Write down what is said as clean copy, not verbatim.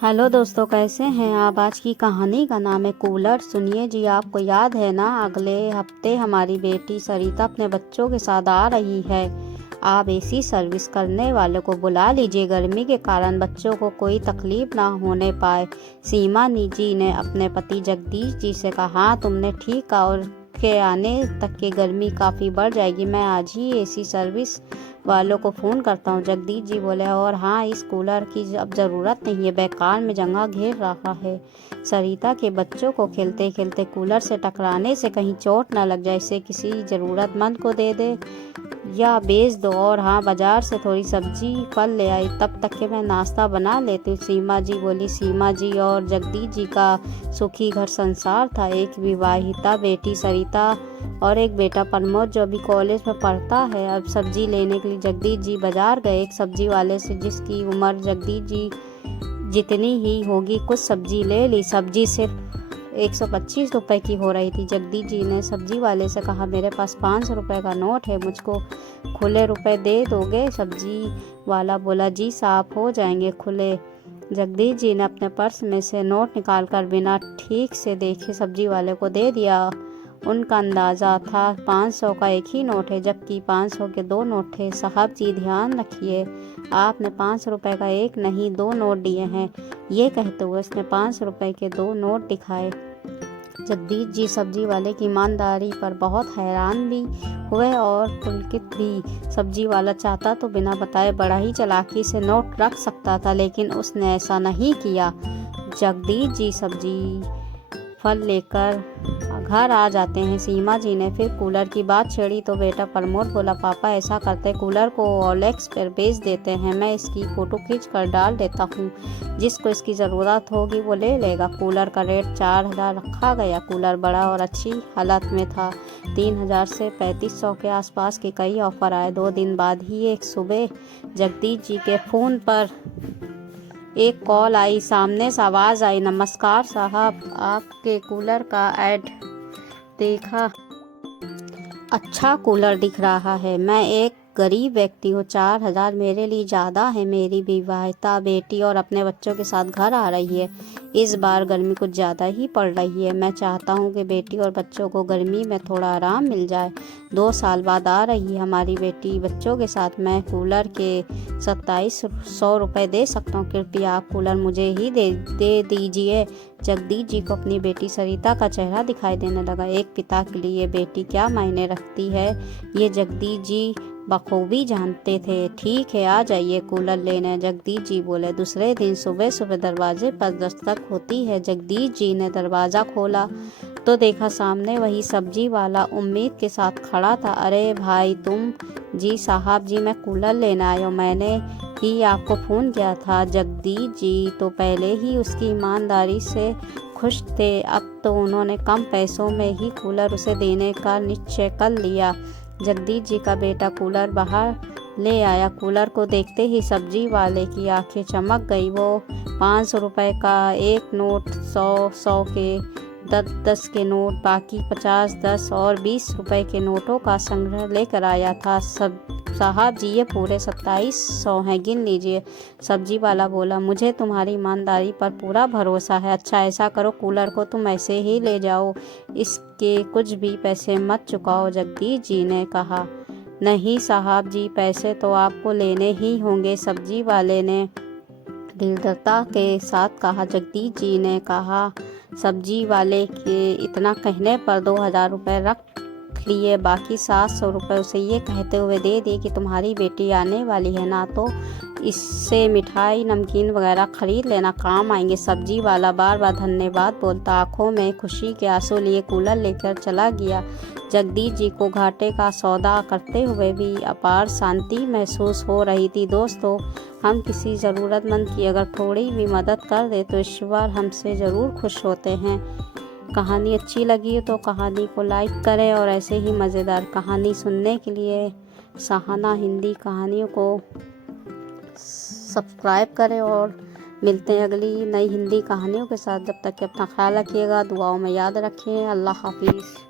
Hello दोस्तों, कैसे हैं आप। आज की कहानी का नाम है कूलर। सुनिए जी, आपको याद है ना, अगले हफ्ते हमारी बेटी सरिता अपने बच्चों के साथ आ रही है। आप एसी सर्विस करने वाले को बुला लीजिए, गर्मी के कारण बच्चों को कोई तकलीफ ना होने पाए। सीमा जी ने अपने पति जगदीश जी से कहा, हाँ तुमने ठीक कहा, और के आने तक की गर्मी काफ़ी बढ़ जाएगी। मैं आज ही एसी सर्विस वालों को फ़ोन करता हूँ। जगदीश जी बोले, और हाँ, इस कूलर की अब ज़रूरत नहीं है, बेकार में जगह घेर रहा है। सरिता के बच्चों को खेलते खेलते कूलर से टकराने से कहीं चोट न लग जाए, इसे किसी ज़रूरतमंद को दे दे या बेच दो। और हाँ, बाजार से थोड़ी सब्जी फल ले आई, तब तक के मैं नाश्ता बना लेती हूँ। सीमा जी बोली। सीमा जी और जगदीश जी का सुखी घर संसार था। एक विवाहिता बेटी सरिता और एक बेटा प्रमोद, जो अभी कॉलेज में पढ़ता है। अब सब्जी लेने के लिए जगदीश जी बाजार गए। एक सब्जी वाले से, जिसकी उम्र जगदीश जी जितनी ही होगी, कुछ सब्जी ले ली। सब्जी सिर्फ 125 रुपए की हो रही थी। जगदीश जी ने सब्जी वाले से कहा, मेरे पास 500 रुपए का नोट है, मुझको खुले रुपए दे दोगे। सब्जी वाला बोला, जी साफ हो जाएंगे खुले। जगदीश जी ने अपने पर्स में से नोट निकालकर बिना ठीक से देखे सब्जी वाले को दे दिया। उनका अंदाज़ा था 500 का एक ही नोट है, जबकि 500 के 2 नोट थे। साहब जी ध्यान रखिए, आपने 500 रुपये का एक नहीं 2 नोट दिए हैं। ये कहते हुए उसने 500 रुपये के 2 नोट दिखाए। जगदीश जी सब्जी वाले की ईमानदारी पर बहुत हैरान भी हुए और पुलकित भी। सब्जी वाला चाहता तो बिना बताए बड़ा ही चालाकी से नोट रख सकता था, लेकिन उसने ऐसा नहीं किया। जगदीश जी सब्जी फल लेकर घर आ जाते हैं। सीमा जी ने फिर कूलर की बात छेड़ी तो बेटा प्रमोद बोला, पापा ऐसा करते, कूलर को OLX पर बेच देते हैं, मैं इसकी फ़ोटो खींच कर डाल देता हूँ, जिसको इसकी ज़रूरत होगी वो ले लेगा। कूलर का रेट 4000 रखा गया। कूलर बड़ा और अच्छी हालत में था। 3000 से 3500 के आसपास के कई ऑफ़र आए। 2 दिन बाद ही एक सुबह जगदीश जी के फ़ोन पर एक कॉल आई। सामने से आवाज़ आई, नमस्कार साहब, आपके कूलर का ऐड देखा, अच्छा कूलर दिख रहा है। मैं एक गरीब व्यक्ति हूँ, 4000 मेरे लिए ज़्यादा है। मेरी विवाहिता बेटी और अपने बच्चों के साथ घर आ रही है। इस बार गर्मी कुछ ज़्यादा ही पड़ रही है। मैं चाहता हूँ कि बेटी और बच्चों को गर्मी में थोड़ा आराम मिल जाए। 2 साल बाद आ रही है हमारी बेटी बच्चों के साथ। मैं कूलर के 2700 रुपये दे सकता हूँ। कृपया आप कूलर मुझे ही दे दीजिए। जगदीश जी को अपनी बेटी सरिता का चेहरा दिखाई देने लगा। एक पिता के लिए बेटी क्या मायने रखती है, ये जगदीश जी बखूबी जानते थे। ठीक है, आ जाइए कूलर लेने, जगदीश जी बोले। दूसरे दिन सुबह सुबह दरवाजे पर दस्तक होती है। जगदीश जी ने दरवाज़ा खोला तो देखा सामने वही सब्जी वाला उम्मीद के साथ खड़ा था। अरे भाई तुम। जी साहब जी, मैं कूलर लेने आया हूँ, मैंने ही आपको फ़ोन किया था। जगदीश जी तो पहले ही उसकी ईमानदारी से खुश थे, अब तो उन्होंने कम पैसों में ही कूलर उसे देने का निश्चय कर लिया। जगदीश जी का बेटा कूलर बाहर ले आया। कूलर को देखते ही सब्जी वाले की आंखें चमक गई। वो 500 रुपये का एक नोट, 100 के 10 के नोट, बाकी 50, 10 और 20 रुपये के नोटों का संग्रह लेकर आया था। साहब जी, ये पूरे 2700 हैं, गिन लीजिए। सब्जी वाला बोला, मुझे तुम्हारी ईमानदारी पर पूरा भरोसा है। अच्छा ऐसा करो, कूलर को तुम ऐसे ही ले जाओ, इसके कुछ भी पैसे मत चुकाओ। जगदीश जी ने कहा, नहीं साहब जी, पैसे तो आपको लेने ही होंगे, सब्जी वाले ने दृढ़ता के साथ कहा। जगदीश जी ने कहा, सब्जी वाले के इतना कहने पर 2000 रुपये रख लिए, बाकी 700 रुपये उसे ये कहते हुए दे दिए कि तुम्हारी बेटी आने वाली है ना, तो इससे मिठाई नमकीन वगैरह खरीद लेना, काम आएंगे। सब्जी वाला बार बार धन्यवाद बोलता आंखों में खुशी के आंसू लिए कूलर लेकर चला गया। जगदीश जी को घाटे का सौदा करते हुए भी अपार शांति महसूस हो रही थी। दोस्तों, हम किसी ज़रूरतमंद की अगर थोड़ी भी मदद कर दे तो ईश्वर हमसे ज़रूर खुश होते हैं। कहानी अच्छी लगी तो कहानी को लाइक करें और ऐसे ही मज़ेदार कहानी सुनने के लिए सहाना हिंदी कहानियों को सब्सक्राइब करें। और मिलते हैं अगली नई हिंदी कहानियों के साथ। जब तक कि अपना ख्याल रखिएगा, दुआओं में याद रखें। अल्लाह हाफिज़।